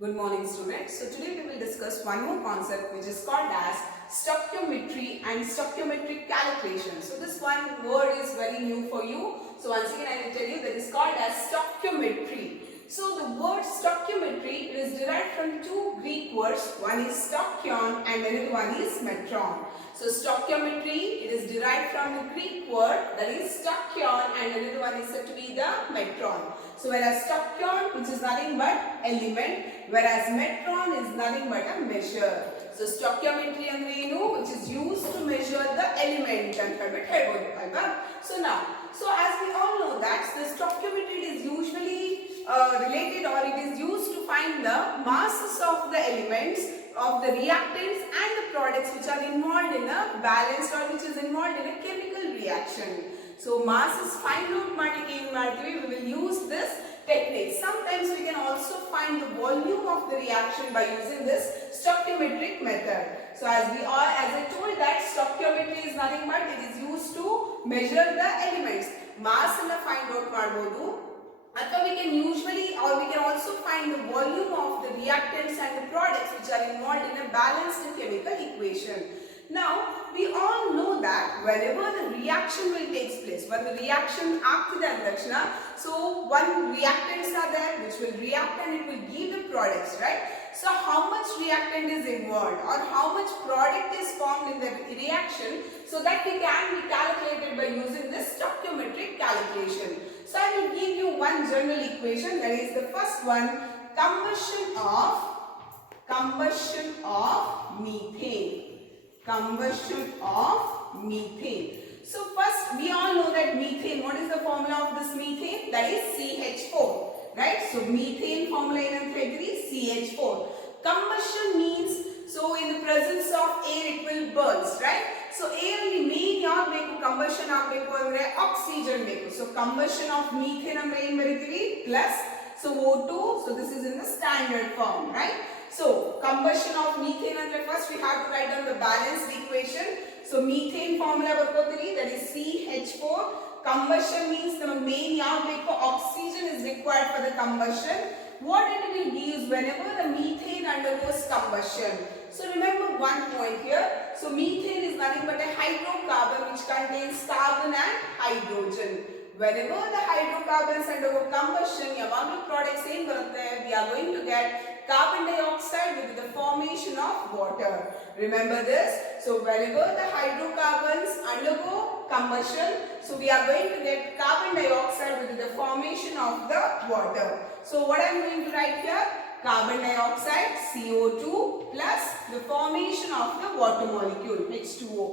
Good morning students. So today we will discuss one more concept which is called as stoichiometry and stoichiometric calculation. So this one word is very new for you. So once again I will tell you that is called as stoichiometry. So the word stoichiometry is derived from two Greek words. One is stoichion and another one is metron. So stoichiometry, it is derived from the Greek word that is stoichion and another one is said to be the metron. So whereas stoichion, which is nothing but element, whereas metron is nothing but a measure. So stoichiometry and which is used to measure the element and So now, so as we all know that the stoichiometry is usually related or it is used to find the masses of the elements of the reactants and the products which are involved in a balanced or which is involved in a chemical reaction. So masses find out we will use this technique. Sometimes we can also find the volume of the reaction by using this stoichiometric method. So as I told that stoichiometry is nothing but it is used to measure the elements. Mass and find out ಮಾಡಬಹುದು. ಅಥವಾ we can usually or we can also find the volume of the reactants and the products which are involved in a balanced chemical equation. Now, we all know that whenever the reaction will take place, when the reaction ಆಗ್ತಿದೆ ಅಂದ ತಕ್ಷಣ, so one reactants are there which will react and it will give the products, right? So how much reactant is involved or how much product is formed in the reaction, so that we can be calculated by using this stoichiometric calculation. So I will give you one general equation, that is the first one, combustion of methane. Combustion of methane. So first we all know that methane, what is the formula of this methane? That is CH4, right? So methane formula is CH4. Combustion means, so in the presence of air it will burst, right? So air ಅಲ್ಲಿ main ಯಾವುದು ಬೇಕು combustion ಆಗಬೇಕು ಅಂದ್ರೆ oxygen ಬೇಕು. So combustion of methane ಅಂದ್ರೆ ಏನು ಬರೀತೀವಿ plus so O2, so this is in the standard form, right? So combustion of methane ಅಂದ್ರೆ first we have to write down the balanced equation. So methane formula ಬರ್ಕೋತೀವಿ, that is CH4. Combustion means the main ಯಾವುದು ಬೇಕು oxygen is required for the combustion. What it will give is whenever the methane undergoes combustion. So remember one point here. So methane is nothing but a hydrocarbon which contains carbon and hydrogen. Whenever the hydrocarbons undergo combustion, yavaglu products ಏನು ಬರುತ್ತೆ, we are going to get carbon dioxide with the formation of water. Remember this. So whenever the hydrocarbons undergo combustion, so we are going to get carbon dioxide with the formation of the water. So what I am going to write here, carbon dioxide CO2 plus the formation of the water molecule H2O.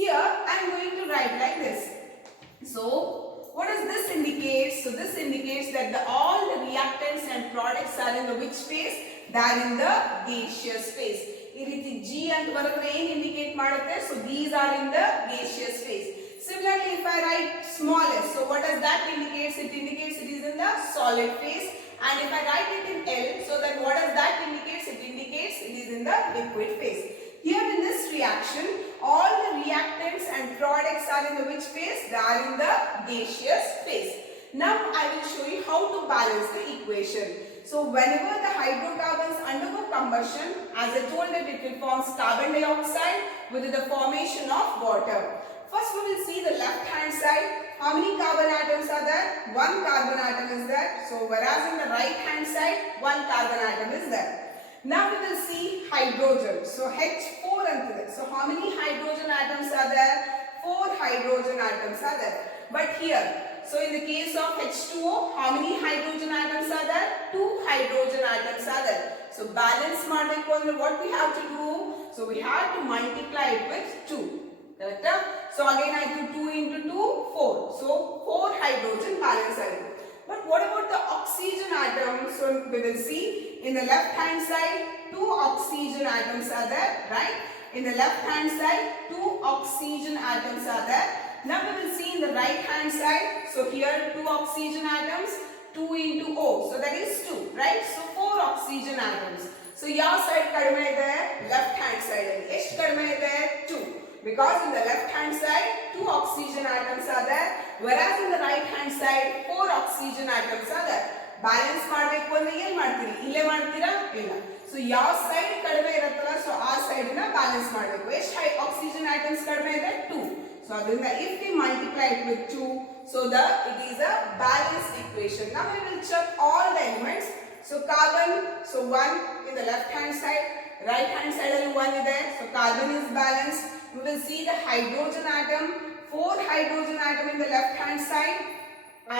Here I am going to write like this. So what does this indicate? So this indicates that all the reactants and products are in the which phase? They are in the gaseous phase. ಈ ರೀತಿ G ಅಂತ ಬರೆದ್ರೆ ಏನು indicate ಮಾಡುತ್ತೆ? So these are in the gaseous phase. Similarly, if I write small s, so what does that indicate? It indicates it is in the solid phase. And if I write it in L, so then what does that indicate? It indicates it is in the liquid phase. Here in this reaction, all the reactants and products are in the which phase? They are in the gaseous phase. Now I will show you how to balance the equation. So whenever the hydrocarbons undergo combustion, as I told that it will form carbon dioxide with the formation of water. First we will see the left hand side. How many carbon atoms are there? One carbon atom is there. So whereas in the right hand side, one carbon atom is there. Now we will see hydrogen. So H4 and so how many hydrogen atoms are there? 4 hydrogen atoms are there. But here, so in the case of H2O, how many hydrogen atoms are there? 2 hydrogen atoms are there. So balance ಮಾಡಬೇಕು ಅಂದ್ರೆ what we have to do? So we have to multiply it with 2. Correct? So again I do 2 into 2, 4. So 4 hydrogen balance item. But what about the oxygen atom? So we will see in the left hand side 2 oxygen atoms are there, right? In the left hand side 2 oxygen atoms are there. Now we will see in the right hand side. So here 2 oxygen atoms, 2 into O. So that is 2, right? So 4 oxygen atoms. So your side kadme ide, left hand side ಎಷ್ಟು kadme ide? 2. Because in the left hand side 2 oxygen atoms are there, whereas in the right hand side 4 oxygen atoms are there. Balance ಮಾಡಬೇಕು ಅಂದ್ರೆ ಏನ್ ಮಾಡ್ತೀರಿ, ಇಲ್ಲೇ ಮಾಡ್ತೀರಾ, ಇಲ್ಲ. So ಯಾವ side ಕಡಿಮೆ ಇರುತ್ತಲ್ಲ, ಸೊ ಆ ಸೈಡ್ ನ ಬ್ಯಾಲೆನ್ಸ್ ಮಾಡಬೇಕು. ಎಷ್ಟು ಆಕ್ಸಿಜನ್ ಆಟಮ್ಸ್ ಕಡಿಮೆ ಇದೆ, 2. ಸೊ ಅದರಿಂದ if we multiply it with 2, so it is a balanced equation. Now we will check all the elements. So carbon, so 1 in the left hand side, right hand side ಅಲ್ಲಿ 1 ಇದೆ. So carbon is balanced. We will see the hydrogen atom, 4 hydrogen atom in the left hand side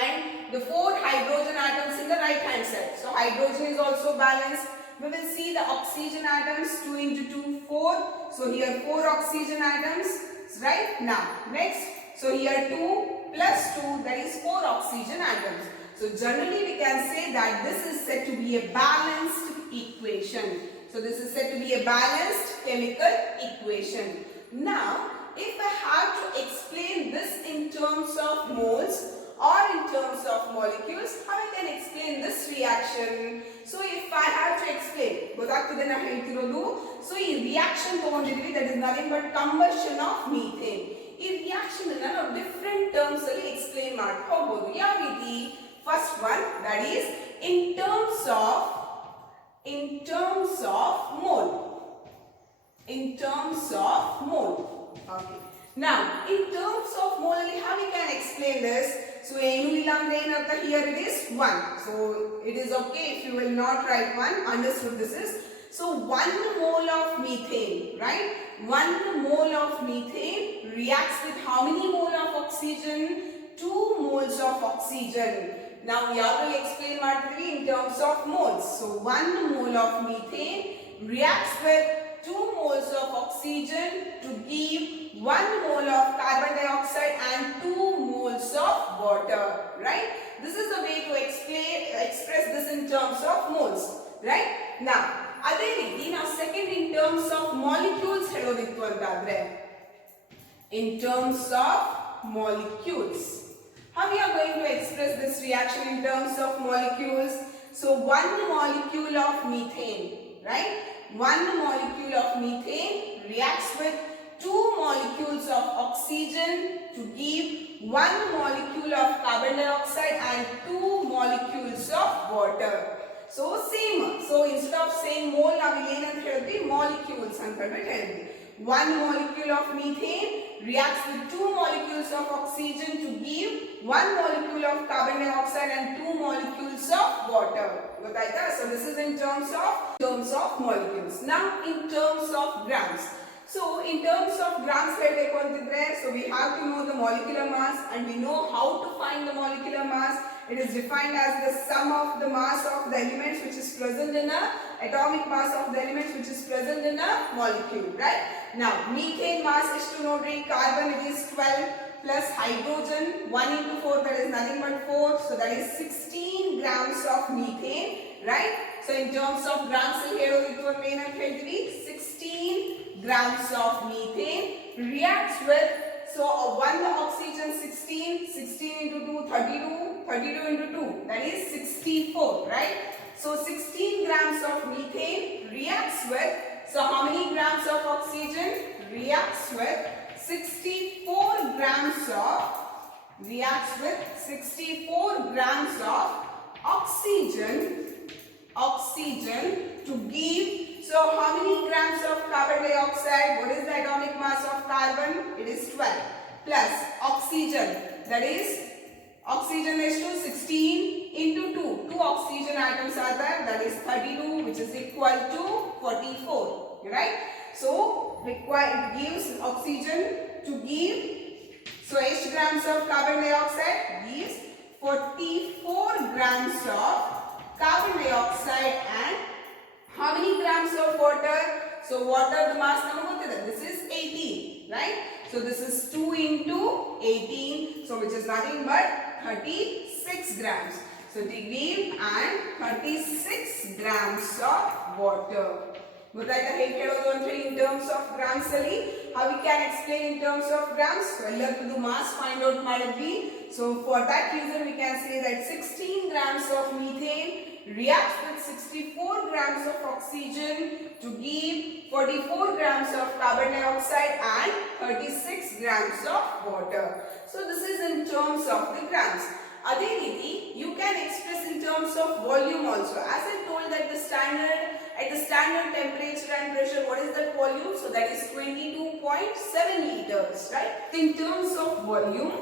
and the 4 hydrogen atoms in the right hand side. So hydrogen is also balanced. We will see the oxygen atoms, 2 into 2, 4. So here 4 oxygen atoms, right? Now next, so here 2 plus 2, that is 4 oxygen atoms. So generally we can say that this is said to be a balanced equation. So this is said to be a balanced chemical equation. Now if I have to explain this in terms of moles or in terms of molecules, how I can explain this reaction? So if I have to explain, ಗೊತ್ತಾಗ್ತದೆ ನಾ ಹೇಳ್ತಿರೋದು. So ಈ reaction ತಗೊಂಡಿದ್ವಿ, that is nothing but combustion of methane. ಈ reaction ಅನ್ನ ನಾವು different terms ಅಲ್ಲಿ explain ಮಾಡ್ತಾ ಹೋಗ್ಬೋದು. ಯಾವ ರೀತಿ? First one, that is in terms of mole. In terms of mole. Okay. Now, in terms of mole, how we can explain this? So, here it is 1. So, it is okay if you will not write 1. Understood this is. So, 1 mole of methane, right? 1 mole of methane reacts with how many mole of oxygen? 2 moles of oxygen. Now, we are going to explain in terms of moles. So, 1 mole of methane reacts with 2 moles of oxygen to give 1 mole of carbon dioxide and 2 moles of water, right? This is the way to express this in terms of moles, right? Now, ಅದೇ ರೀತಿ ನಾವು second in terms of molecules ಹೇಳೋದಿತ್ತು ಅಂತಂದ್ರೆ, in terms of molecules, how we are going to express this reaction in terms of molecules? So 1 molecule of methane, right? 1 molecule of methane reacts with 2 molecules of oxygen to give 1 molecule of carbon dioxide and 2 molecules of water. So same. So instead of saying mole, now we will molecules. 1 molecule of methane reacts with 2 molecules of oxygen to give 1 molecule of carbon dioxide and 2 molecules of water. So this is in terms of molecules. Now in terms of grams. So in terms of grams, so we have to know the molecular mass and we know how to find the molecular mass. It is defined as the sum of the mass of the elements which is present in a atomic mass of the elements which is present in a molecule, right? Now methane mass is to know, carbon it is 12 plus hydrogen 1 into 4, that is nothing but 4, so that is 16 grams of methane, right? So in terms of grams, 16 grams of methane reacts with, so 1 oxygen 16 into 2 32 into 2, that is 64, right? So 16 grams of methane reacts with, so how many grams of oxygen? Reacts with 64 grams of oxygen to give, so how many grams of carbon dioxide? What is the atomic mass of carbon? It is 12 plus oxygen, that is oxygen is to 16 into 2 oxygen atoms are there, that is 32, which is equal to 44, right? So it gives oxygen to give, so 8 grams of carbon dioxide gives 44 grams of carbon dioxide and how many grams of water? So water, the mass number, this is 18, right? So this is 2 into 18, so which is nothing but 36 grams. So they give and 36 grams of water. In terms of grams, how we can explain in terms of grams? So mass find out madidvi. So for that reason we can say that 16 grams of methane reacts with 64 grams of oxygen to give 44 grams of carbon dioxide and 36 grams of water. So this is in terms of the grams. ಅದೇ ರೀತಿ you can express in terms of volume also. As I told that at the standard temperature and pressure, what is that volume? So that is 22.7 liters, right? In terms of volume,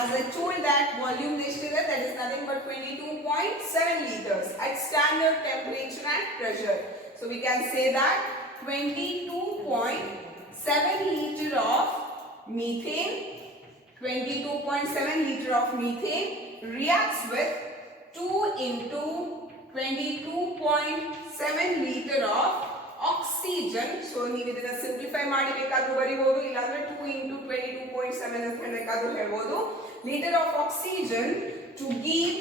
as I told that volume that is nothing but 22.7 liters at standard temperature and pressure. So we can say that 22.7 liter of methane, 22.7 liter of methane reacts with 2 into 22.7 liter of oxygen. So ನೀವು ಇದನ್ನ simplify ಮಾಡಿ ಬೇಕಾದರೂ ಬರಿಬಹುದು, ಇಲ್ಲ ಅಂದ್ರೆ 2 into 22.7 ಅಂತ ಬೇಕಾದರೂ ಹೇಳ್ಬೋದು. Liter of oxygen to give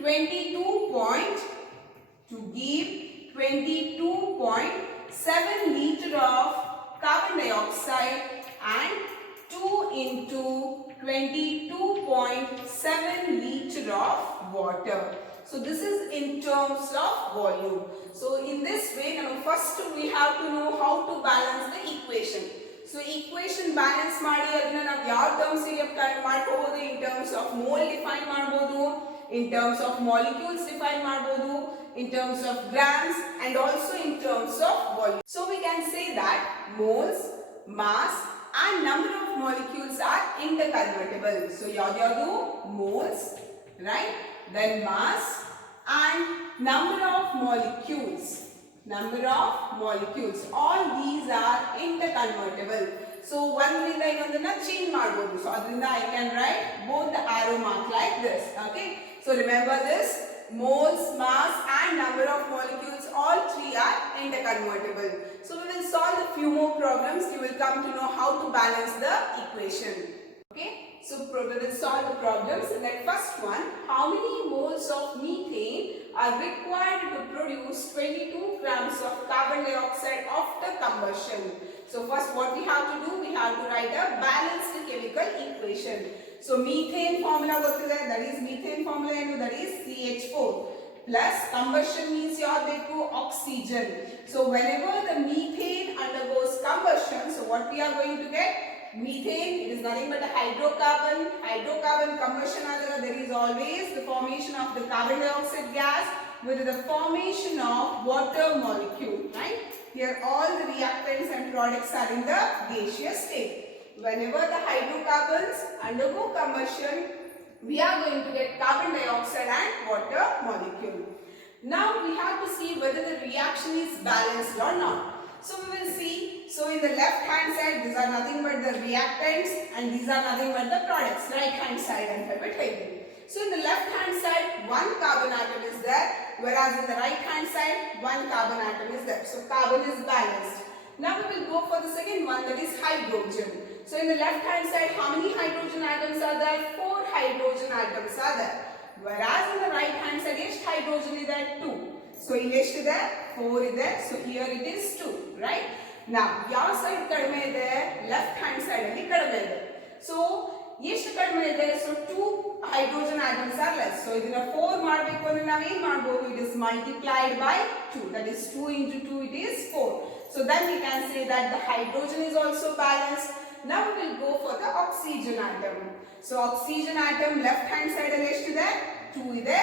22.7 liter of carbon dioxide and 2 into 22.7 liter of water. So this is in terms of volume. So in this way, now first we have to know how to balance the equation. So equation balance ಮಾಡಿ ಅದನ್ನ ನಾವು ಯಾವ terms ಗೆ ಮಾಡ್ಕೋಬಹುದು? In terms of mole define ಮಾಡಬಹುದು, in terms of molecules define ಮಾಡಬಹುದು, in terms of grams and also in terms of volume. So we can say that moles, mass and number of molecules are interconvertible. So ಯಾವ್ದು moles, right? Then mass and number of molecules. All these are interconvertible. So ಒಂದರಿಂದ ಇನ್ನೊಂದನ್ನ change ಮಾಡಬಹುದು. So ಅದರಿಂದ I can write both the arrow mark like this. Okay. So remember this: moles, mass and number of molecules, all three are interconvertible. So we will solve a few more problems. You will come to know how to balance the equation. Okay. So we will solve the problems. In that first one, how many moles of methane are required to produce 22 grams of carbon dioxide after combustion? So first what we have to do, we have to write a balanced chemical equation. So methane formula gottide, that is methane formula ಏನು, that is CH4 plus combustion means ಯಾವ್ದು oxygen. So whenever the methane undergoes combustion, so what we are going to get? Methane, it is nothing but a hydrocarbon combustion ಆದಾಗ there is always the formation of the carbon dioxide gas with the formation of water molecule, right? Here all the reactants and products are in the gaseous state. Whenever the hydrocarbons undergo combustion, we are going to get carbon dioxide and water molecule. Now we have to see whether the reaction is balanced or not. So we will see. So in the left hand side, these are nothing but the reactants and these are nothing but the products. Right hand side and So in the left hand side, one carbon atom is there, whereas in the right hand side, one carbon atom is there. So carbon is balanced. Now we will go for the second one, that is hydrogen. So in the left hand side, how many hydrogen atoms are there? 4 hydrogen atoms are there. Whereas in the right hand side, each hydrogen is there? 2. So ಇಲ್ಲಿ ಎಷ್ಟಿದೆ? 4 ಇದೆ. So here it is 2, right? Now ಯಾವ side ಕಡಿಮೆ ಇದೆ? Left hand side ಅಲ್ಲಿ ಕಡಿಮೆ ಇದೆ. So ಎಷ್ಟು ಕಡಿಮೆ ಇದೆ? So 2 hydrogen atoms are less. So ಇದನ್ನ 4 ಮಾಡಬೇಕು ಅಂದ್ರೆ ನಾವು ಏನು ಮಾಡಬಹುದು? It is multiplied by 2. That is 2 into 2, it is 4. So then we can say that the hydrogen is also balanced. Now we will go for the oxygen atom. So oxygen atom left hand side ಅಲ್ಲಿ ಎಷ್ಟಿದೆ? 2 ಇದೆ.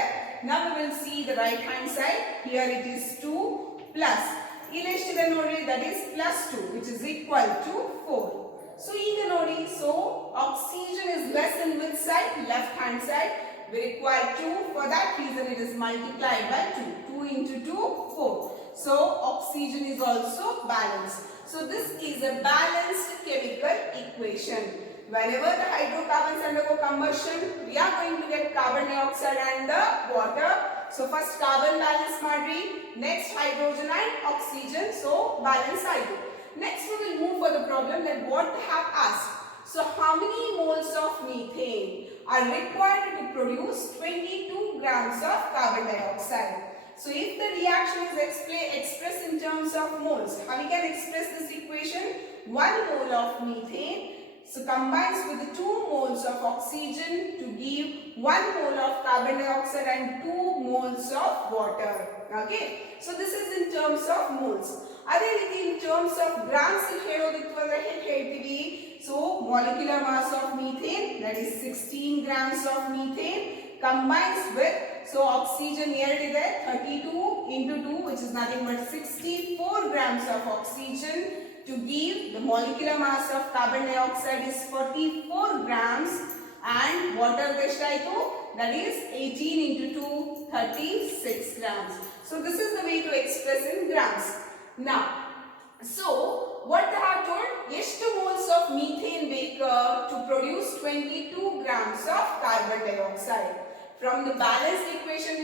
Now we will see the right hand side. Here it is 2 plus. ಇಲ್ಲಿ ಎಷ್ಟಿದೆ ನೋಡಿ? That is plus 2, which is equal to 4. So ಈಗ ನೋಡಿ, so oxygen is less in which side? Left hand side. We require 2. For that reason it is multiplied by 2. 2 into 2, 4. So oxygen is also balanced. So this is a balanced chemical equation. Whenever the hydrocarbons undergo combustion, we are going to get carbon dioxide and the water. So first carbon balance madri, next hydrogen and oxygen. So balance hydro. Next we will move for the problem that what they have asked. So how many moles of methane are required to produce 22 grams of carbon dioxide? So if the reaction is expressed in terms of moles, how we can express this equation? 1 mole of methane so combines with the 2 moles of oxygen to give 1 mole of carbon dioxide and 2 moles of water. Okay, so this is in terms of moles. ಅದೇ ರೀತಿ in terms of grams ಹೇಳೋದಿತ್ತು ಅಂದ್ರೆ ಹೇಗೆ ಹೇಳ್ತೀವಿ? So molecular mass of methane, that is 16 grams of methane, combines with, so oxygen here it is there, 32 into 2, which is nothing but 64 grams of oxygen, to give the molecular mass of carbon dioxide is 44 grams, and water that is 18 into 2, 36 grams. So this is the way to express in grams. Now, so what they have told, ಎಷ್ಟು moles of methane ಬೇಕು to produce 22 grams of carbon dioxide. From the balanced equation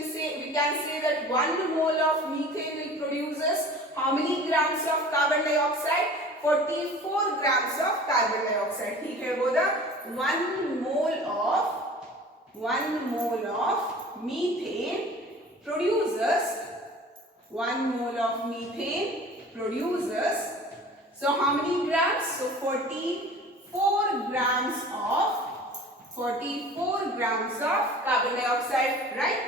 we can say that 1 mole of methane will produce us how many grams of carbon dioxide? 44 grams of carbon dioxide. ठीक है बोला, 1 mole of methane produces 1 mole of methane produces, so how many grams? So 44 grams of carbon dioxide, right?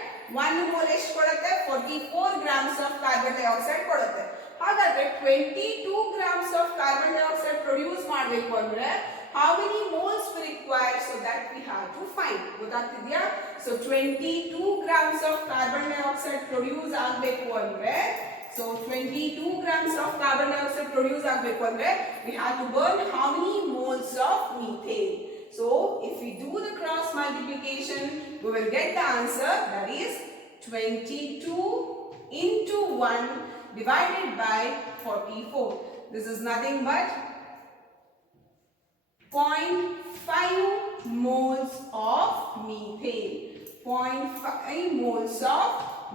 1 mole ಎಷ್ಟು ಕೊಡುತ್ತೆ? 44 grams of carbon dioxide ಕೊಡುತ್ತೆ. ಹಾಗಾದ್ರೆ 22 grams of carbon dioxide produce ಮಾಡಬೇಕು ಅಂದ್ರೆ how many moles we require, so that we have to find. ಗೊತ್ತಾಗ್ತಿದ್ಯಾ? So 22 grams of carbon dioxide produce ಆಗಬೇಕು ಅಂದ್ರೆ, so 22 grams of carbon dioxide produce ಆಗಬೇಕು ಅಂದ್ರೆ we have to burn how many moles of methane. So if we do the cross multiplication, we will get the answer, that is 22 into 1 divided by 44. This is nothing but 0.5 moles of methane. 0.5 moles of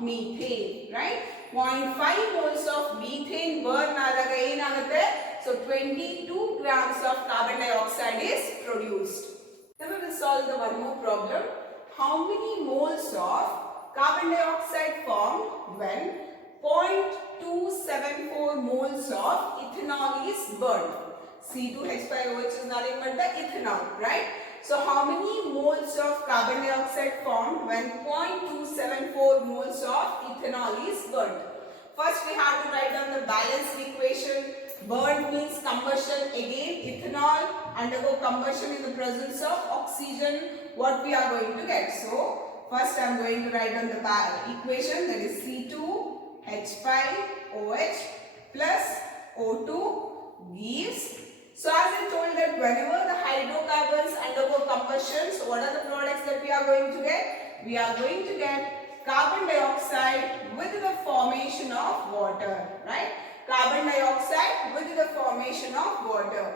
methane, right? 0.5 moles of methane burn ಆದಾಗ ಏನಾಗುತ್ತೆ? So 22 grams of carbon dioxide is produced. Now we will solve the one more problem. How many moles of carbon dioxide formed when 0.274 moles of ethanol is burned? C2H5O, which is nothing but the ethanol, right? So how many moles of carbon dioxide formed when 0.274 moles of ethanol is burnt? First we have to write down the balanced equation. Burnt means combustion. Again, ethanol undergo combustion in the presence of oxygen. What we are going to get? So first I am going to write down the equation, that is C2H5OH plus O2 gives. So as I told that whenever the hydrocarbons undergo combustion, so what are the products that we are going to get? We are going to get carbon dioxide with the formation of water, right? Carbon dioxide with the formation of water.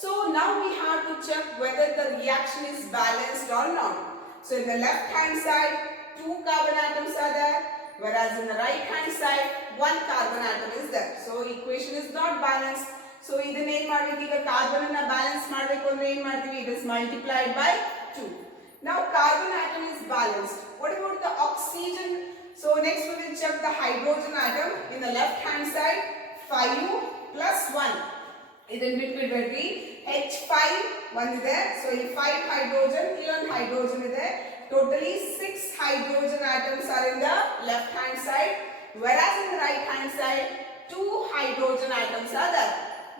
So now we have to check whether the reaction is balanced or not. So in the left hand side, 2 carbon atoms are there, whereas in the right hand side, 1 carbon atom is there. So equation is not balanced. So ಇದನ್ನ ಏನು ಮಾಡಬೇಕು, ಈಗ carbon ಅನ್ನು balance ಮಾಡಬೇಕು ಅಂದ್ರೆ ಏನು ಮಾಡ್ತೀವಿ, it is multiplied by 2. Now carbon atom is balanced. What about the oxygen? So next we will check the hydrogen atom. In the left hand side, 5 plus 1. ಇದನ್ನ ಬಿಟ್ಬಿಡ್ಬೇಡ್ರಿ, H5 1 ಇದೆ. So ಈ 5 hydrogen, ಇಲ್ಲೊಂದು hydrogen ಇದೆ. Totally 6 hydrogen atoms are in the left hand side, whereas in the right hand side 2 hydrogen atoms are there,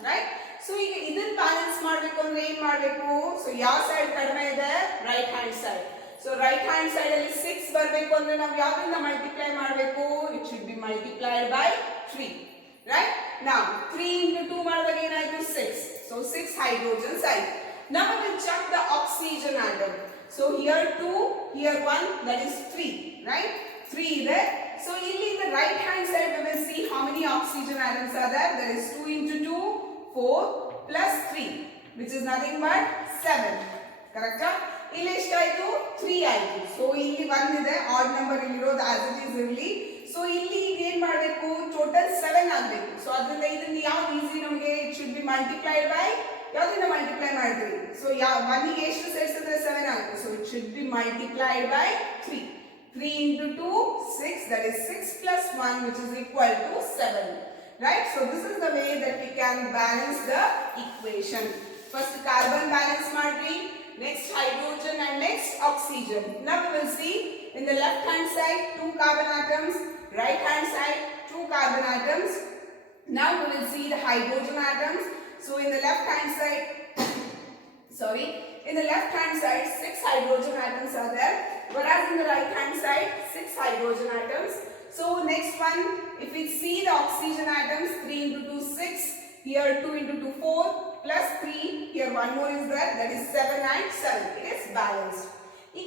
right? So ಈಗ ಇದನ್ನ balance ಮಾಡಬೇಕು ಅಂದ್ರೆ ಏನು ಮಾಡಬೇಕು? So ಯಾವ ಸೈಡ್ ಕಡಿಮೆ ಇದೆ? Right hand side. So right hand side ಅಲ್ಲಿ 6 ಬರಬೇಕು ಅಂದ್ರೆ ನಾವು ಯಾವ್ದರಿಂದ ಮಲ್ಟಿಪ್ಲೈ ಮಾಡಬೇಕು? It should be multiplied by 3, right? Now 3 into 2 ಮಾಡಿದಾಗ ಏನಾಯ್ತು? 6. So 6 hydrogens ಆಯ್ತು. Now we will check the oxygen atom. So here 2, here 1, that is 3, right? 3 ಇದೆ. So in the right hand side we will see how many oxygen atoms are there. That is 2 into 2, 4 plus 3, which is nothing but 7. Correct? ಇಲ್ಲಿ ಎಷ್ಟಾಯ್ತು? 3 ಆಯ್ತು. So ಇಲ್ಲಿ 1 ಇದೆ, odd number ಇಲ್ಲಿರೋದು as it is ಇರಲಿ. So ಇಲ್ಲಿ ಈಗ ಏನು ಮಾಡಬೇಕು? ಟೋಟಲ್ 7 ಆಗಬೇಕು. So ಅದರಿಂದ ಇದನ್ನ ಯಾವುದು ಈಸಿ ನಮಗೆ? It should be multiplied by, ಯಾವ್ದನ್ನ ಮಲ್ಟಿಪ್ಲೈ ಮಾಡ್ತೀವಿ? So 1 ಗೆ ಎಷ್ಟು ಸೇರಿಸಿದ್ರೆ 7 ಆಗುತ್ತೆ. So it should be multiplied by 3. 3 into 2, 6, that is 6 plus 1, which is equal to 7. Right? So this is the way that we can balance the equation. First carbon balance madri, next hydrogen and next oxygen. Now we will see in the left hand side 2 carbon atoms, right hand side 2 carbon atoms. Now we will see the hydrogen atoms. So in the left hand side Sorry, in the left hand side 6 hydrogen atoms are there, whereas in the right hand side 6 hydrogen atoms. So next one, if we see the oxygen atoms, 3 into 2 6, here 2 into 2 4, plus 3, here one more is there, that is 7 and 7. It is balanced.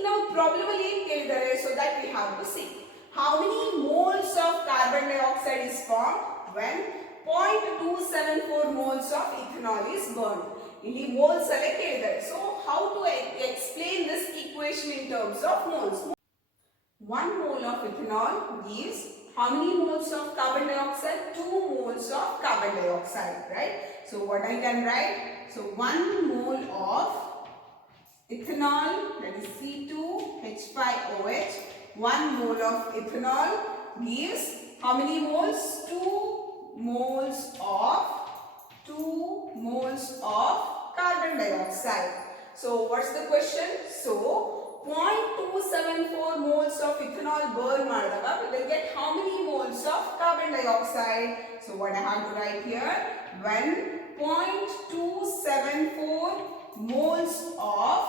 Now problem is so that we have to see how many moles of carbon dioxide is formed when 0.274 moles of ethanol is burned. ಇಲ್ಲಿ moles alle ಕೇಳಿದ್ದಾರೆ. So how to explain this equation in terms of moles? 1 mole of ethanol gives how many moles of carbon dioxide? 2 moles of carbon dioxide, right? So what I can write? So 1 mole of ethanol, that is C2H5OH, 1 mole of ethanol gives how many moles? 2 moles of carbon dioxide. So what's the question? So 0.274 moles of ethanol burn madadaga we will get how many moles of carbon dioxide? So what I have to write here, when 0.274 moles of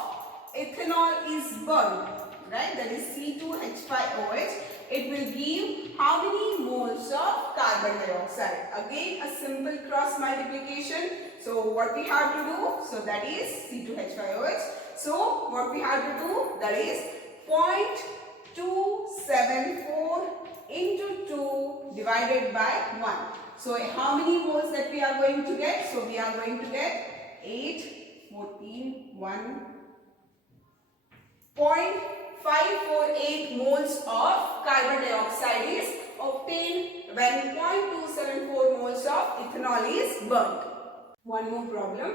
ethanol is burned, right, that is C2H5OH, it will give how many moles of carbon dioxide? Again a simple cross multiplication. So what we have to do? So that is C2H5OH. So what we have to do? That is 0.274 into 2 divided by 1. So how many moles that we are going to get? So we are going to get 8, 14, 1.548 moles of carbon dioxide is obtained when 0.274 moles of ethanol is burnt. One more problem.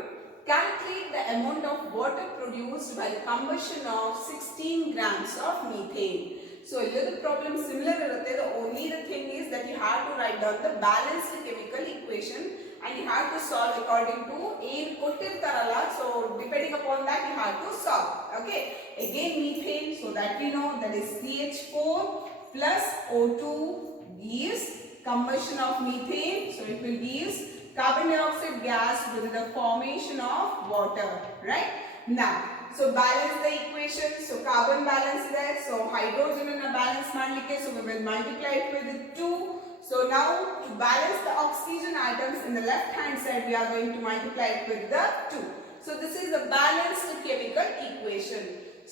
Calculate the amount of water produced by the combustion of 16 grams of methane. So here the problem similar irutte. The only the thing is that you have to write down the balanced chemical equation and you have to solve according to ಏನು ಕೊಟ್ಟಿರ್ತಾರಲ್ಲ. So depending upon that you have to solve. Okay. Again methane, so that we know that is CH4 plus O2 gives combustion of methane. So it will give carbon dioxide gas with the formation of water, right? Now, so balance the equation. So carbon balance there. So hydrogen in a balance madlike, so we will multiply it with 2. So now to balance the oxygen atoms in the left hand side, we are going to multiply it with the 2. So this is the balanced chemical equation.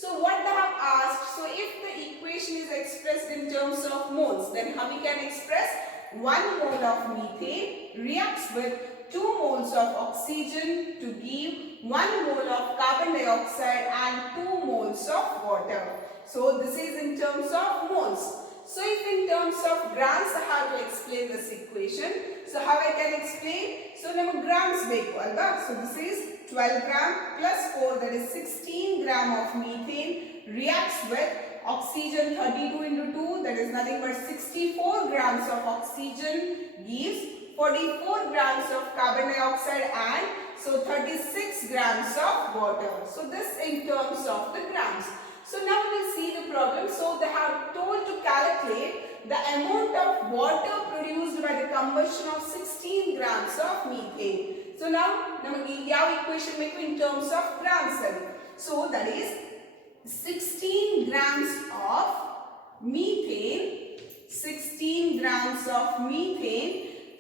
So what they have asked, so if the equation is expressed in terms of moles, then how we can express 1 mole of methane reacts with 2 moles of oxygen to give 1 mole of carbon dioxide and 2 moles of water. So this is in terms of moles. So if in terms of grams I have to explain this equation. So how I can explain? So namak grams beku alva. So this is 12 gram plus 4, that is 16 gram of methane reacts with oxygen 32 into 2, that is nothing but 64 grams of oxygen gives 44 grams of carbon dioxide and so 36 grams of water. So this in terms of the grams. So now we will see the problem. So they have told to calculate the amount of water produced by the combustion of 16 grams of methane. So now naಮಗೆ ಯಾವ equation ಬೇಕು in terms of grams ಅಲ್ಲಿ. So that is 16 grams of methane, 16 grams of methane,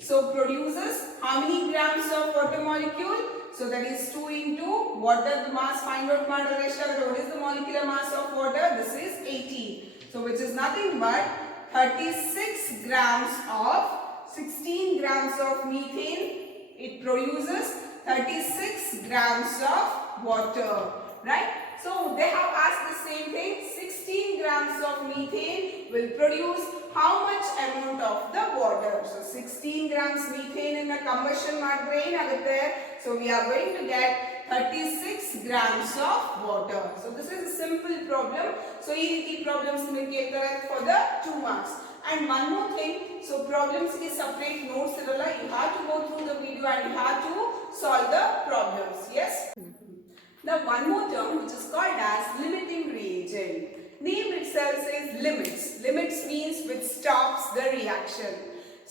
so produces how many grams of water molecule? So that is 2 into water the mass, find out madidre eshtagutte. What is the molecular mass of water? This is 18. So which is nothing but 36 grams of 16 grams of methane. It produces 36 grams of water, right? So they have asked the same thing. 16 grams of methane will produce how much amount of the water? So 16 grams methane in a combustion madre enagutte. So we are going to get 36 grams of water. So this is a simple problem. So ee reeti problems niಮಗೆ ಕೇಳ್ತಾರೆ for the 2 marks. And one more thing, so problems is separate notes iralla. You have to go through the video and you have to solve the problems. Yes. Now one more term which is called as limiting reagent. Name itself says limits. Limits means which stops the reaction.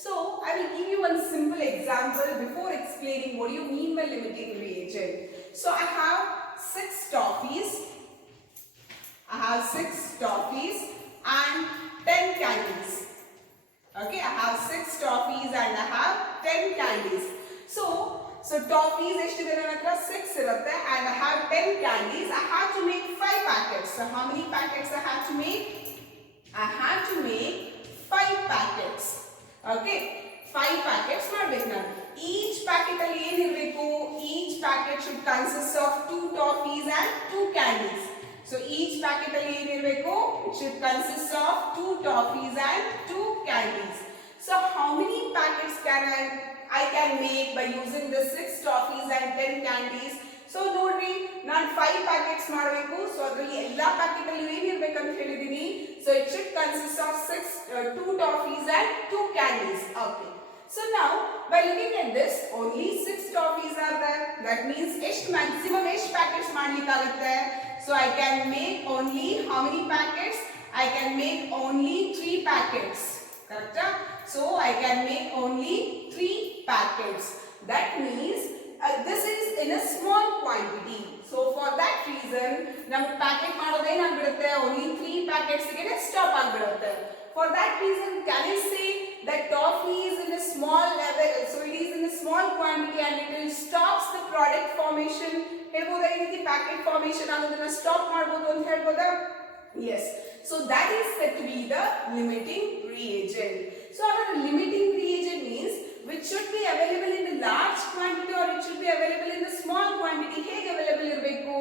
So I will give you one simple example before explaining what do you mean by limiting reagent. So I have 6 toffees. I have 6 toffees and 10 candies. Okay, I have 6 toffees and I have 10 candies. So toffees eshtide ನನ್ನ ಹತ್ರ 6 irutte and I have 10 candies. I have to make 5 packets. So how many packets I have to make? I have to make 5 packets. Okay, 5 packets ಮಾಡಬೇಕು ನಾನು. Each packet ಅಲ್ಲಿ ಏನು ಇರಬೇಕು? Each packet should consist of 2 toffees and 2 candies. So each packet ಅಲ್ಲಿ ಏನು ಇರಬೇಕು? It should consist of 2 toffees and 2 candies. So how many packets can I can make by using the 6 toffees and 10 candies? So ನೋಡ್ರಿ ನಾನು 5 packets ಮಾಡಬೇಕು. So ಅದರಲ್ಲಿ ಎಲ್ಲಾ packet ಅಲ್ಲಿ ಏನು ಇರಬೇಕು ಅಂತ ಹೇಳಿದೀನಿ. So it should consist of 2 toffees and 2 candies. Okay. So now by looking at this, only 6 toffees are there. That means maximum packets ಮಾಡಲಿಕ್ಕಾಗುತ್ತೆ. So I can make only how many packets? I can make only 3 packets. Correct? So I can make only 3 packets. That means this is in a small quantity. So for that reason, namak packet ಮಾಡೋದೇ ಏನಾಗ್ಬಿಡುತ್ತೆ? Only 3 packets ಗೆ stop ಆಗ್ಬಿಡುತ್ತೆ. For that reason, can I say that toffee is in a small level? So it is in a small quantity and it will stops the product formation. ಹೇಳ್ಬೋದಾ ಈ ರೀತಿ packet formation ಆಗೋದನ್ನ stop ಮಾಡಬಹುದು ಅಂತ ಹೇಳ್ಬೋದಾ? Yes. So that is said to be the limiting reagent. So our limiting reagent means which should be available in a large quantity or it should be available in a small quantity. ಹೇಗೆ available ಇರಬೇಕು?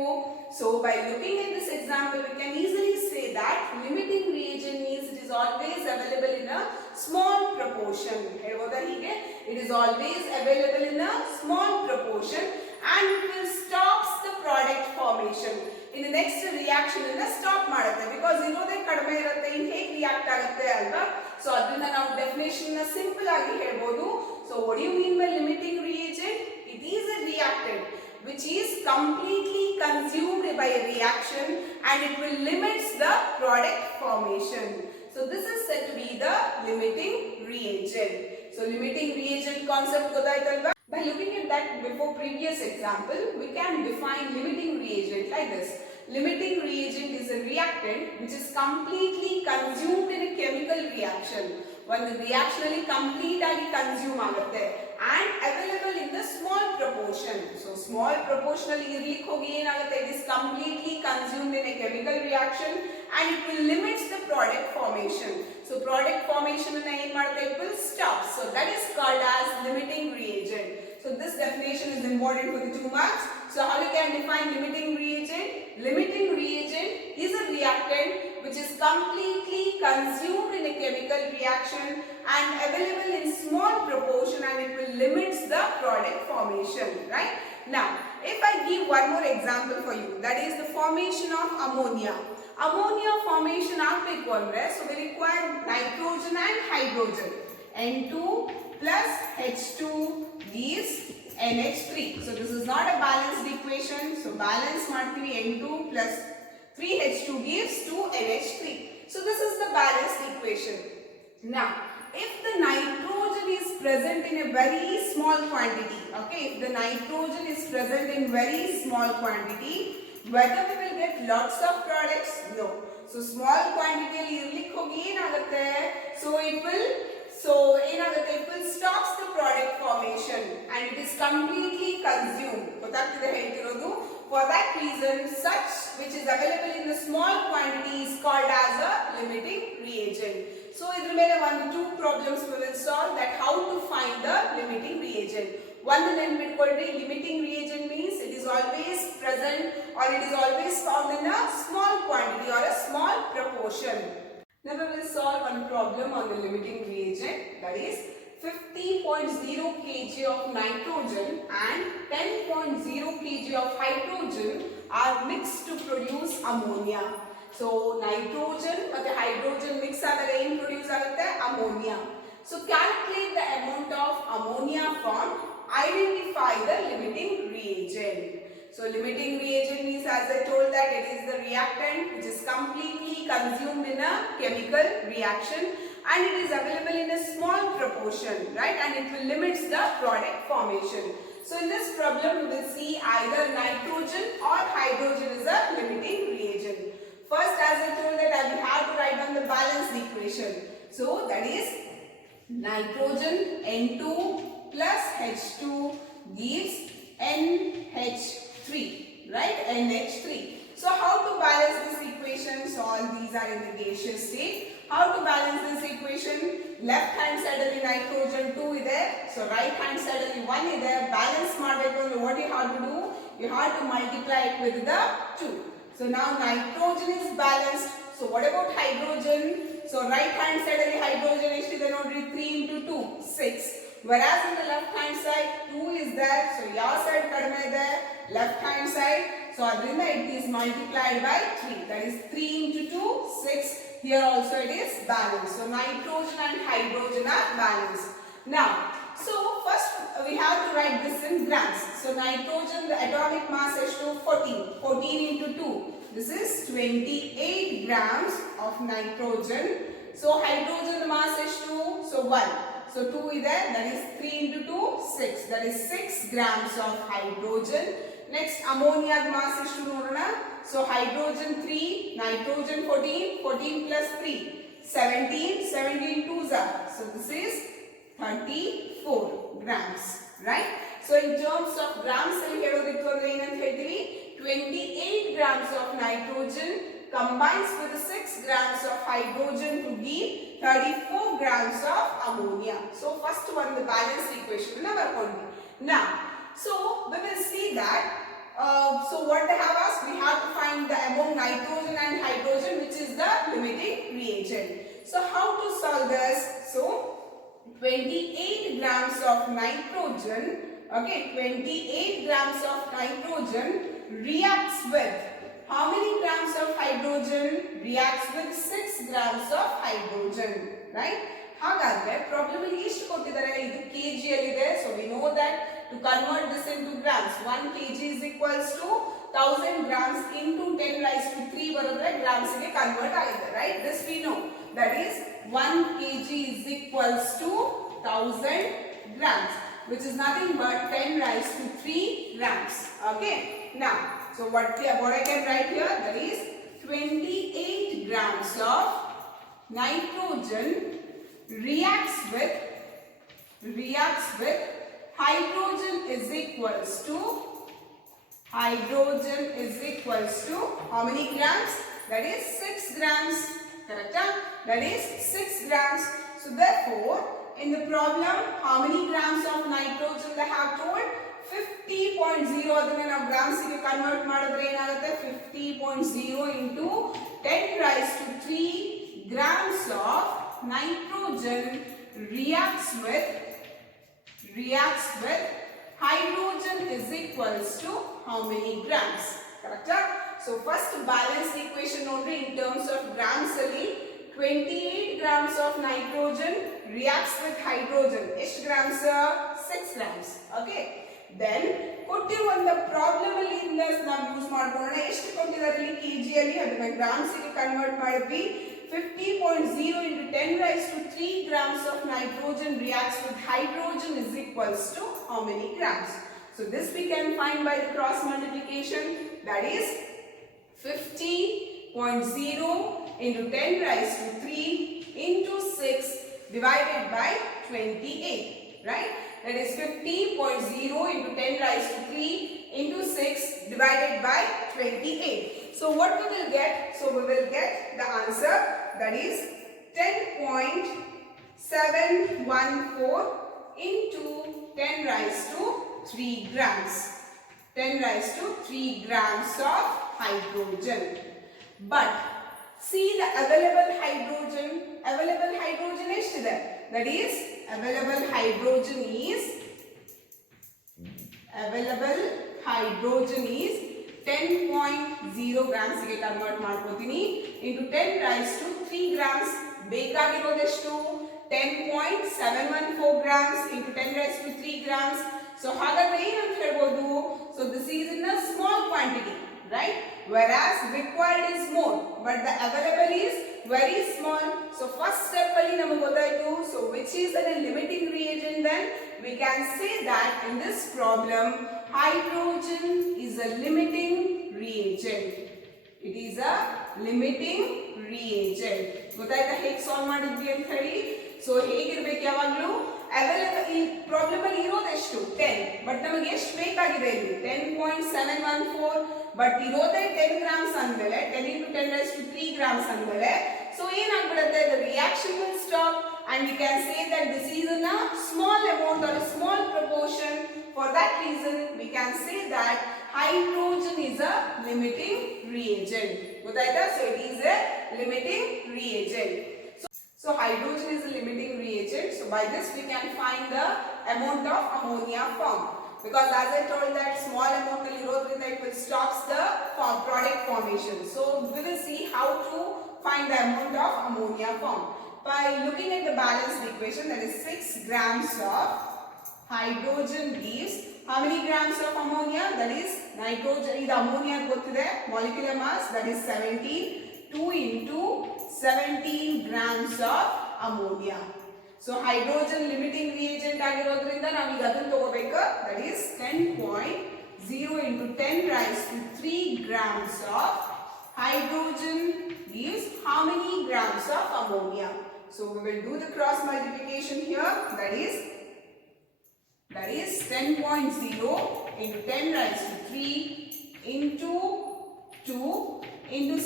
So by looking at this example, we can easily say that limiting reagent means it is always available in a small proportion. ಹೇಳ್ಬೋದಾ ಹೀಗೆ? It is always available in a small proportion and it will stops the product formation. In the next reaction inna stop ಮಾಡುತ್ತೆ because ಇರೋದೇ ಕಡಿಮೆ ಇರುತ್ತೆ. ಇನ್ನು ಹೇಗೆ react ಆಗುತ್ತೆ ಅಲ್ವಾ? So ಅದನ್ನ ನಾವು ಡೆಫಿನೇಷನ್ ನ ಸಿಂಪಲ್ ಆಗಿ ಹೇಳ್ಬೋದು. So what do you mean by limiting reagent? It is a reactant which is completely consumed by a reaction and it will limits the product formation. So this is said to be the limiting reagent. So limiting reagent concept ಗೊತ್ತಾಯ್ತಲ್ವಾ? By looking at that before previous example, we can define limiting reagent like this. Limiting reagent is a reactant which is completely consumed in a chemical reaction. ಒಂದು reaction ಅಲ್ಲಿ complete ಆಗಿ consume ಆಗುತ್ತೆ and available in the small proportion. So small proportion ಅಲ್ಲಿ ಇರ್ಲಿಕ್ಕೆ ಹೋಗಿ ಏನಾಗುತ್ತೆ? It is completely consumed in a chemical reaction and it will limits the product formation. So product formation ಅನ್ನು ಏನು ಮಾಡುತ್ತೆ? It will stop. So that is called as limiting reagent. So this definition is important for the 2 marks. So how we can define limiting reagent? Limiting reagent is a reactant which is completely consumed in a chemical reaction and available in small proportion and it will limits the product formation. Right? Now, if I give one more example for you, that is the formation of ammonia. Ammonia formation ಆಗಬೇಕು ಅಂದ್ರೆ so we require nitrogen and hydrogen. N2 plus H2 gives NH3. So this is not a balanced equation. So balance ಮಾಡ್ತೀವಿ N2 plus 3H2 gives 2NH3. So this is the balanced equation. Now, if the nitrogen is present in a very small quantity, okay, if the nitrogen is present in very small quantity, whether we will get lots of products? No. So small quantity ಅಲ್ಲಿ ಇರ್ಲಿಕ್ಕೆ ಹೋಗಿ ಏನಾಗುತ್ತೆ? So it will stops the product formation and it is completely consumed. ಗೊತ್ತಾಗ್ತಿದೆ ಹೇಳ್ತಿರೋದು? For that reason, such which is available in a small quantity is called as a limiting reagent. So idr mele 2 problems we will solve, that how to find the limiting reagent. One ನೆನಪಿಟ್ಕೊಳ್ಳಿ, limiting reagent means it is always present or it is always found in a small quantity or a small proportion. Now we will solve one problem on the limiting reagent, that is 50.0 kg of nitrogen and 10.0 kg of hydrogen are mixed to produce ammonia. So nitrogen and hydrogen mix ಆದರೆ ಏನು produce ಆಗುತ್ತೆ? Ammonia. So calculate the amount of ammonia formed. Identify the limiting reagent. So limiting reagent means, as I told, that it is the reactant which is completely consumed in a chemical reaction and it is available in a small proportion, right? And it will limits the product formation. So in this problem, we will see either nitrogen or hydrogen is a limiting reagent. First, as I told that we have to write down the balanced equation. So that is nitrogen N2 plus H2 gives NH3, right? NH3. So how to balance this equation? So all these are in the gaseous state. How to balance this equation? Left hand side ಅಲ್ಲಿ nitrogen 2 ಇದೆ. So right hand side ಅಲ್ಲಿ 1 ಇದೆ. Balance ಮಾಡಬೇಕು ಅಂದ್ರೆ what you have to do? You have to multiply it with the 2. So now nitrogen is balanced. So what about hydrogen? So right hand side ಅಲ್ಲಿ hydrogen ಎಷ್ಟಿದೆ ನೋಡ್ರಿ 3 into 2 6. Whereas in the left hand side 2 is there. So ಯಾವ side ಕಡಿಮೆ ಇದೆ? Left hand side. So adrinda it is multiplied by 3. That is 3 into 2 6. Here also it is balanced. So nitrogen and hydrogen are balanced. Now, so first we have to write this in grams. So nitrogen, the atomic mass is to 14. 14 into 2. This is 28 grams of nitrogen. So hydrogen, the mass is 2. So 1. So 2 is there. That is 3 into 2 6. That is 6 grams of hydrogen. Next, ammonia mass is to know. So hydrogen 3, nitrogen 14, 14 plus 3, 17, 17 twos are. So this is 34 grams, right? So in terms of grams, 28 grams of nitrogen combines with 6 grams of hydrogen to give 34 grams of ammonia. So first one, the balanced equation. Now, so we will see that. So what they have asked, we have to find the among nitrogen and hydrogen, which is the limiting reagent. So how to solve this? So 28 grams of nitrogen, okay, 28 grams of nitrogen reacts with how many grams of hydrogen? Reacts with 6 grams of hydrogen, right? ಹಾಗಾದ್ರೆ problem ಅಲ್ಲಿ ಎಷ್ಟು ಕೊಟ್ಟಿದ್ದಾರೆ? ಇದು KG ಅಲ್ಲಿ ಇದೆ. So we know that to convert this into grams, 1 kg is equals to 1000 grams into 10 raised to 3 ಬರೆದ್ರೆ grams ಗೆ convert ಆಗುತ್ತೆ, right? This we know. That is 1 kg is equals to 1000 grams, which is nothing but 10 raised to 3 grams. Okay. Now, so what I can write here? That is 28 grams of nitrogen reacts with hydrogen is equals to how many grams? That is 6 grams. Correct? That is 6 grams. So therefore, in the problem, how many grams of nitrogen they have told? 50.0. ಅದನ್ನ ನಾವು grams ಗೆ convert ಮಾಡಿದ್ರೆ ಏನಾಗುತ್ತೆ? 50.0 into 10 raised to 3 grams of nitrogen reacts with hydrogen is equals to how many grams? Correct? So first balance equation only in terms of grams ali 28 grams of nitrogen reacts with hydrogen. ಎಷ್ಟು grams? 6 grams. Okay. Then ಕೊಟ್ಟಿರುವಂತ problem ಅಲ್ಲಿ ನಾವು use ಮಾಡ್ಕೊಳ್ಳೋಣ. ಎಷ್ಟು ಕೊಟ್ಟಿದ್ದಾರೆ ಇಲ್ಲಿ KG ಅಲ್ಲಿ, ಅದನ್ನ grams ಗೆ ಕನ್ವರ್ಟ್ ಮಾಡಿದ್ವಿ. 50.0 into 10 raised to 3 grams of nitrogen reacts with hydrogen is equals to how many grams? So this we can find by the cross multiplication. That is 50.0 into 10 raised to 3 into 6 divided by 28, right? That is 50.0 into 10 raised to 3 into 6 divided by 28. So what we will get? So we will get the answer, that is 10.714 into 10 raised to 3 grams. 10 raised to 3 grams of hydrogen. But see the available hydrogen. Available hydrogen ಎಷ್ಟಿದೆ? That is available hydrogen is 10.0 grams ಗೆ convert ಮಾಡ್ಕೊತೀನಿ into 10 raised to 3 grams. ಬೇಕಾಗಿರೋದೆಷ್ಟು? 10.714 grams into 10 raised to 3 grams. So ಹಾಗಾದ್ರೆ ಏನಂತ ಹೇಳ್ಬೋದು? So this is in a small quantity, right? Whereas required is more, but the available is very small. So first step ಅಲ್ಲಿ ನಮಗೆ ಗೊತ್ತಾಯ್ತು. So which is the limiting reagent then? we can say that in this problem, hydrogen is a limiting reagent. It is a limiting reagent. ಗೊತ್ತಾಯ್ತಾ ಹೇಗೆ solve ಮಾಡಿದ್ವಿ ಅಂತ ಹೇಳಿ? So ಹೇಗಿರಬೇಕು ಯಾವಾಗಲೂ ಅವೈಲೇಬಲ್ ಈ ಪ್ರಾಬ್ಲಮ್ ಅಲ್ಲಿ ಇರೋದು ಎಷ್ಟು 10 ಬಟ್ ನಮಗೆ ಎಷ್ಟು ಬೇಕಾಗಿದೆ ಇಲ್ಲಿ 10.714 ಬಟ್ ಇರೋದೇ 10 ಗ್ರಾಮ್ಸ್ ಅಂದಮೇಲೆ 10 into 10 raised to 3 ಗ್ರಾಮ್ಸ್ ಅಂದಮೇಲೆ so ಏನಾಗ್ಬಿಡುತ್ತೆ the reaction will stop and we can say that this is in a small amount or a small proportion. For that reason we can say that hydrogen is a limiting reagent. ಗೊತ್ತಾಯ್ತಾ? So it is a limiting reagent. So hydrogen is a limiting reagent. So by this we can find the amount of ammonia formed. Because as I told that small amount of irodrinda it will stops the product formation. So we will see how to find the amount of ammonia formed. By looking at the balanced equation, that is 6 grams of hydrogen gives how many grams of ammonia? That is nitrogen, the ammonia gottide molecular mass, that is 17. 2 into 17 grams of ammonia. So hydrogen limiting reagent ಆಗಿರೋದ್ರಿಂದ ನಾವು ಈಗ ಅದನ್ನ ತಗೋಬೇಕು. That is 10.0 into 10 raised to 3 grams of hydrogen gives how many grams of ammonia? So we will do the cross multiplication here. That is 10.0 into 10 raised to 3 into 2 into 17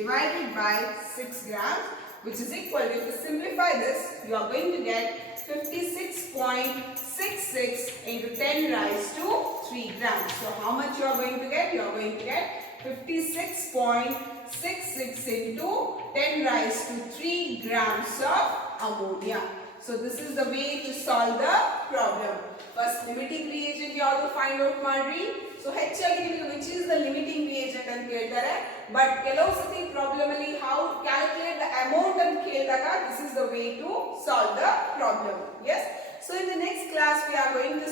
divided by 6 grams, which is equal to, if you simplify this, you are going to get 56.66 into 10 raised to 3 grams. So how much you are going to get? You are going to get 56.66 into 10 raised to 3 grams of ammonia. So this is the way to solve the problem. First limiting reagent you have to find out ಮಾಡ್ರಿ. So ಹೆಚ್ಚಾಗಿ ನಿಮಗೆ which is the limiting reagent ಅಂತ ಹೇಳ್ತಾರೆ, but ಕೆಲವು ಸತಿ problem ಅಲ್ಲಿ how calculate the amount ಅಂತ ಕೇಳಿದಾಗ this is the way to solve the problem. Yes. So in the next class we are going to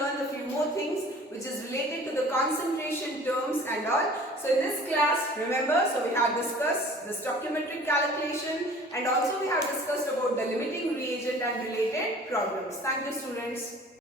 learn a few more things which is related to the concentration terms and all. So in this class, remember, so we have discussed the stoichiometric calculation and also we have discussed about the limiting reagent and related problems. Thank you, students.